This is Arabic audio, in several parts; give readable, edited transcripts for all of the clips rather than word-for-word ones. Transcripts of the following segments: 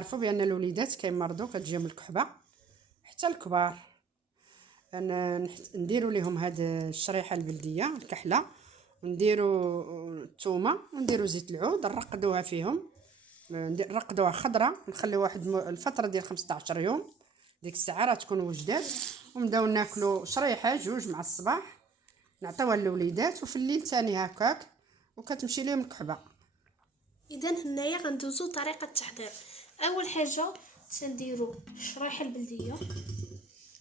كتعرفوا بان الوليدات كيمرضوا كتجيهم الكحبه حتى الكبار. نديروا لهم هاد الشريحه البلديه الكحله، ونديروا الثومه ونديروا زيت العود، نرقدوها فيهم، نرقدوها خضره، نخليو واحد الفتره ديال 15 يوم، ديك الساعه راه تكون وجدات، ونبداو ناكلوا شريحه جوج مع الصباح، نعطيوها للوليدات، وفي الليل ثاني هكاك وكتمشي لهم الكحبه. اذا هنايا غندوزو طريقه التحضير. اول حاجه تنديروا الشريحه البلديه،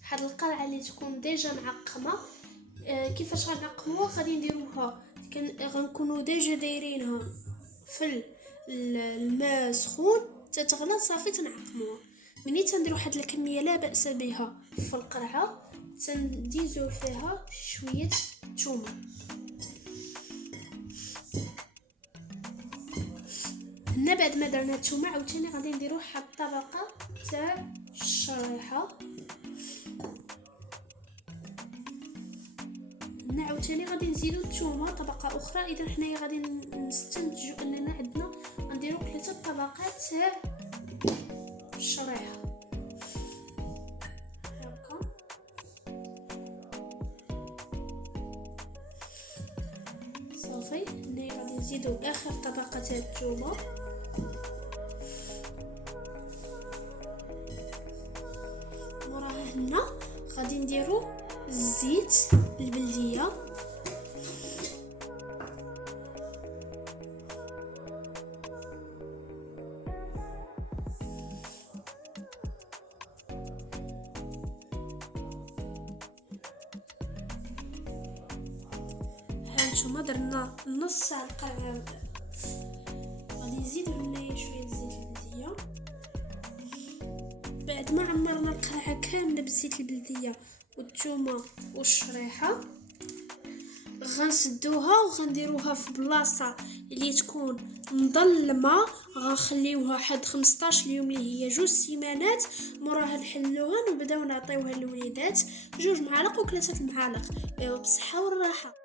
هاد القرعه اللي تكون ديجا معقمه. كيفاش غنعقموها؟ غادي نديروها غنكونوا ديجا دايرينها في الماء سخون تتغلى، صافي تنعقموها. مني تنديروا واحد الكميه لا باس بها في القرعه، تنديزو فيها شويه الثومه. هنا بعد ما درنا الثومه عاوتاني غادي نديرو واحد الطبقه تاع الشريحه. هنا عاوتاني غادي نزيدو الثومه طبقه اخرى. اذا حنايا غادي نستنتجوا اننا عندنا غنديرو 3 طبقات تاع الشريحه هكا. صافي هنايا غادي نزيدو اخر طبقه تاع الثومه. وراها هنا غادي نديرو الزيت البلديه، هانتوما درنا نص علقه. غادي نزيدو هنايا شويه الزيت البلديه. بعد ما عمرنا القرعه كامله بالزيت البلديه والثومه والشريحه، غنسدوها وغنديروها في بلاصه اللي تكون مظلمه. غنخليوها حد 15 يوم اللي هي 2 سيمانات. موراها نحلوها ونبداو نعطيوها للوليدات 2 معالق و 3 معالق. بصحه والراحه.